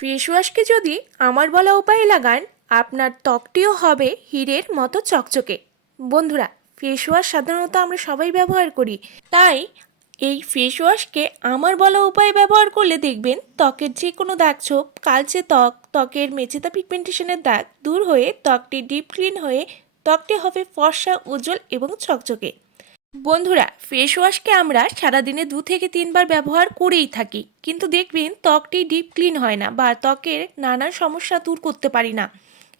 Face ওয়াশকে যদি আমার বলা উপায়ে লাগান, আপনার ত্বকটিও হবে হীরের মতো চকচকে। বন্ধুরা ফেস ওয়াশ সাধারণত আমরা সবাই ব্যবহার করি। তাই এই ফেস ওয়াশকে আমার বলা উপায়ে ব্যবহার করলে দেখবেন ত্বকের যে কোনো দাগ ছোপ, কালচে ত্বক, ত্বকের মেচেদা পিগমেন্টেশনের দাগ দূর হয়ে ত্বকটি ডিপ ক্লিন হয়ে ত্বকটি হবে ফর্সা, উজ্জ্বল এবং চকচকে। বন্ধুরা ফেস ওয়াশকে আমরা সারাদিনে দু থেকে তিনবার ব্যবহার করেই থাকি। কিন্তু দেখবেন, ত্বকটি ডিপ ক্লিন হয় না বা ত্বকের নানান সমস্যা দূর করতে পারি না।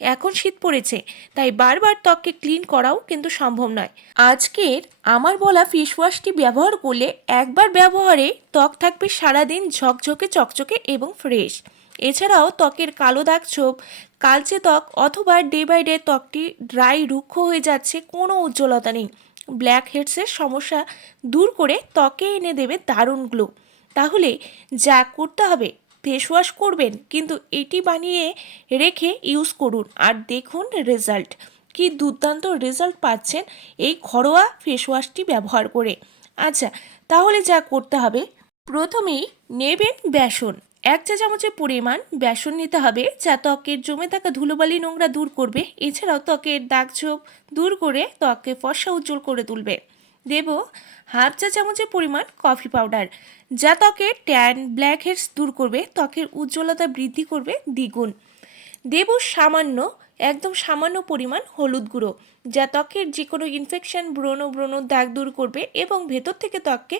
এখন শীত পড়েছে, তাই বারবার ত্বককে ক্লিন করাও কিন্তু সম্ভব নয়। আজকের আমার বলা ফেস ওয়াশটি ব্যবহার করলে একবার ব্যবহারে ত্বক থাকবে সারাদিন ঝকঝকে, চকচকে এবং ফ্রেশ এছাড়াও ত্বকের কালো দাগ ছোপ, কালচে ত্বক অথবা ডে বাই ডে ত্বকটি ড্রাই রুক্ষ হয়ে যাচ্ছে, কোনো উজ্জ্বলতা নেই। ব্ল্যাক হেডসের সমস্যা দূর করে ত্বকে এনে দেবে দারুণ গ্লো তাহলে যা করতে হবে ফেস ওয়াশ করবেন, কিন্তু এটি বানিয়ে রেখে ইউজ করুন আর দেখুন রেজাল্ট কি দুর্দান্ত রেজাল্ট পাচ্ছেন এই ঘরোয়া ফেস ওয়াশটি ব্যবহার করে। আচ্ছা তাহলে যা করতে হবে, প্রথমেই নেবেন বেসন। এক চা চামচের পরিমাণ বেসন নিতে হবে, যা ত্বকের জমে থাকা ধুলোবালি নোংরা দূর করবে। এছাড়াও ত্বকের দাগ ছোপ দূর করে ত্বককে ফর্সা উজ্জ্বল করে তুলবে। দেব হাফ চা চামচের পরিমাণ কফি পাউডার, যা ত্বকের ট্যান, ব্ল্যাক হেডস দূর করবে, ত্বকের উজ্জ্বলতা বৃদ্ধি করবে দ্বিগুণ। দেব সামান্য, একদম সামান্য পরিমাণ হলুদ গুঁড়ো, যা ত্বকের যে কোনো ইনফেকশন ব্রণ ব্রণ দাগ দূর করবে এবং ভেতর থেকে ত্বককে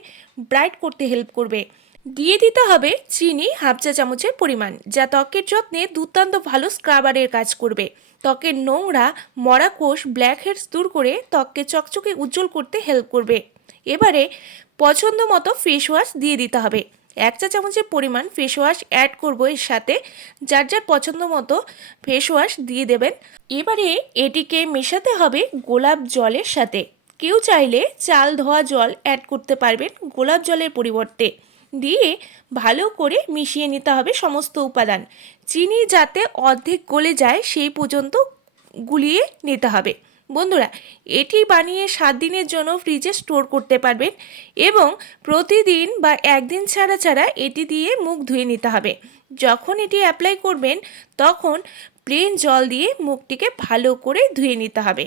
ব্রাইট করতে হেল্প করবে। দিয়ে দিতে হবে চিনি হাফ চা চামচের পরিমাণ, যা ত্বকের যত্নে দুর্দান্ত ভালো স্ক্রাবারের কাজ করবে। ত্বকের নোংরা, মরা কোষ ব্ল্যাক হেডস দূর করে ত্বককে চকচকে উজ্জ্বল করতে হেল্প করবে। এবারে পছন্দ মতো ফেস ওয়াশ দিয়ে দিতে হবে। এক চা চামচের পরিমাণ ফেস ওয়াশ অ্যাড করব এর সাথে। যার যার পছন্দ মতো ফেস ওয়াশ দিয়ে দেবেন। এবারে এটিকে মেশাতে হবে গোলাপ জলের সাথে। কেউ চাইলে চাল ধোয়া জল অ্যাড করতে পারবেন গোলাপ জলের পরিবর্তে। দিয়ে ভালো করে মিশিয়ে নিতে হবে সমস্ত উপাদান। চিনি যাতে অর্ধেক গলে যায়, সেই পর্যন্ত গুলিয়ে নিতে হবে। বন্ধুরা, এটি বানিয়ে সাত দিনের জন্য ফ্রিজে স্টোর করতে পারবেন এবং প্রতিদিন বা একদিন ছাড়া ছাড়া এটি দিয়ে মুখ ধুয়ে নিতে হবে। যখন এটি অ্যাপ্লাই করবেন, তখন প্লেন জল দিয়ে মুখটিকে ভালো করে ধুয়ে নিতে হবে।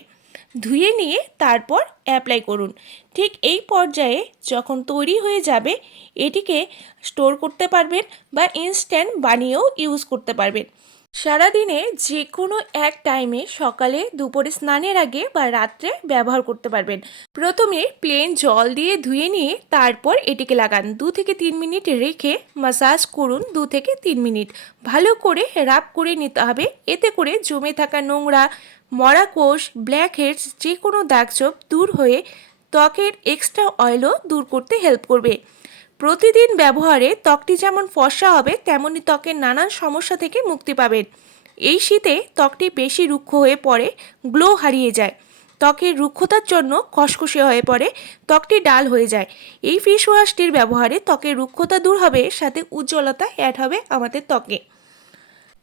ধুয়ে নিয়ে তারপর অ্যাপ্লাই করুন। ঠিক এই পর্যায়ে যখন তৈরি হয়ে যাবে, এটিকে স্টোর করতে পারবেন বা ইনস্ট্যান্ট বানিয়েও ইউজ করতে পারবেন। সারাদিনে যে কোনো এক টাইমে সকালে দুপুরে স্নানের আগে বা রাত্রে ব্যবহার করতে পারবেন। প্রথমে প্লেন জল দিয়ে ধুয়ে নিয়ে তারপর এটিকে লাগান। দু থেকে তিন মিনিট রেখে মাসাজ করুন দু থেকে তিন মিনিট। ভালো করে রাব করে নিতে হবে। এতে করে জমে থাকা নোংরা, মরা কোষ ব্ল্যাক হেডস যে কোনো দাগছোপ দূর হয়ে ত্বকের এক্সট্রা অয়েলও দূর করতে হেল্প করবে। প্রতিদিন ব্যবহারে ত্বকটি যেমন ফর্সা হবে তেমনই ত্বকের নানান সমস্যা থেকে মুক্তি পাবেন। এই শীতে ত্বকটি বেশি রুক্ষ হয়ে পড়ে, গ্লো হারিয়ে যায়। ত্বকের রুক্ষতার জন্য খসখসে হয়ে পড়ে, ত্বকটি ডাল হয়ে যায়। এই ফেস ওয়াশটির ব্যবহারে ত্বকের রুক্ষতা দূর হবে, সাথে উজ্জ্বলতা অ্যাড হবে আমাদের ত্বকে।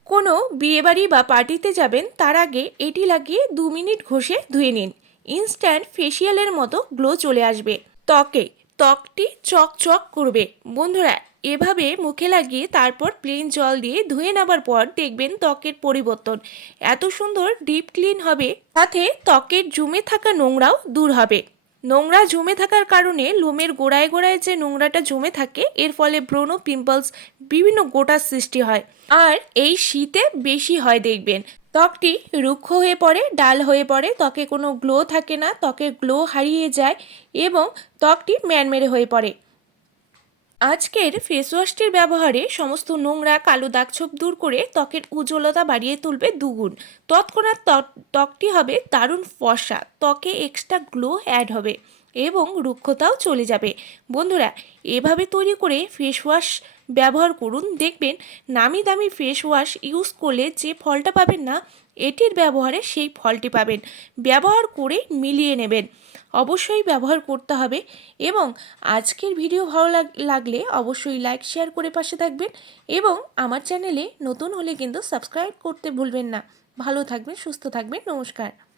কোনো বিয়েবাড়ি বা পার্টিতে যাবেন, তার আগে এটি লাগিয়ে দু মিনিট ঘষে ধুয়ে নিন। ইনস্ট্যান্ট ফেসিয়ালের মতো গ্লো চলে আসবে। ত্বকে ত্বকটি চকচক করবে। বন্ধুরা, এভাবে মুখে লাগিয়ে তারপর প্লেন জল দিয়ে ধুয়ে নেবার পর দেখবেন ত্বকের পরিবর্তন। এত সুন্দর ডিপ ক্লিন হবে, সাথে ত্বকের জমে থাকা নোংরাও দূর হবে। নোংরা জমে থাকার কারণে লোমের গোড়ায় গোড়ায় যে নোংরাটা জমে থাকে, এর ফলে ব্রণ, পিম্পলস বিভিন্ন গোটার সৃষ্টি হয়। আর এই শীতে বেশি হয় দেখবেন। ত্বকটি রুক্ষ হয়ে পড়ে, ডাল হয়ে পড়ে, ত্বকে কোনো গ্লো থাকে না ত্বকের গ্লো হারিয়ে যায় এবং ত্বকটি ম্যানমেরে হয়ে পড়ে। আজকের ফেস ওয়াশটির ব্যবহারে সমস্ত নোংরা, কালো দাগছোপ দূর করে ত্বকের উজ্জ্বলতা বাড়িয়ে তুলবে দুগুণ। তৎক্ষণাৎ ত্বকটি হবে দারুণ ফর্সা, ত্বকে এক্সট্রা গ্লো অ্যাড হবে। এবং রুক্ষতাও চলে যাবে। বন্ধুরা, এভাবে তৈরি করে ফেস ওয়াশ ব্যবহার করুন। দেখবেন নামি দামি ফেস ওয়াশ ইউজ করলে যে ফলটা পাবেন না, এটির ব্যবহারে সেই ফলটি পাবেন। ব্যবহার করে মিলিয়ে নেবেন। অবশ্যই ব্যবহার করতে হবে এবং আজকের ভিডিও ভালো লাগলে অবশ্যই লাইক শেয়ার করে পাশে থাকবেন এবং আমার চ্যানেলে নতুন হলে কিন্তু সাবস্ক্রাইব করতে ভুলবেন না। ভালো থাকবেন, সুস্থ থাকবেন, নমস্কার।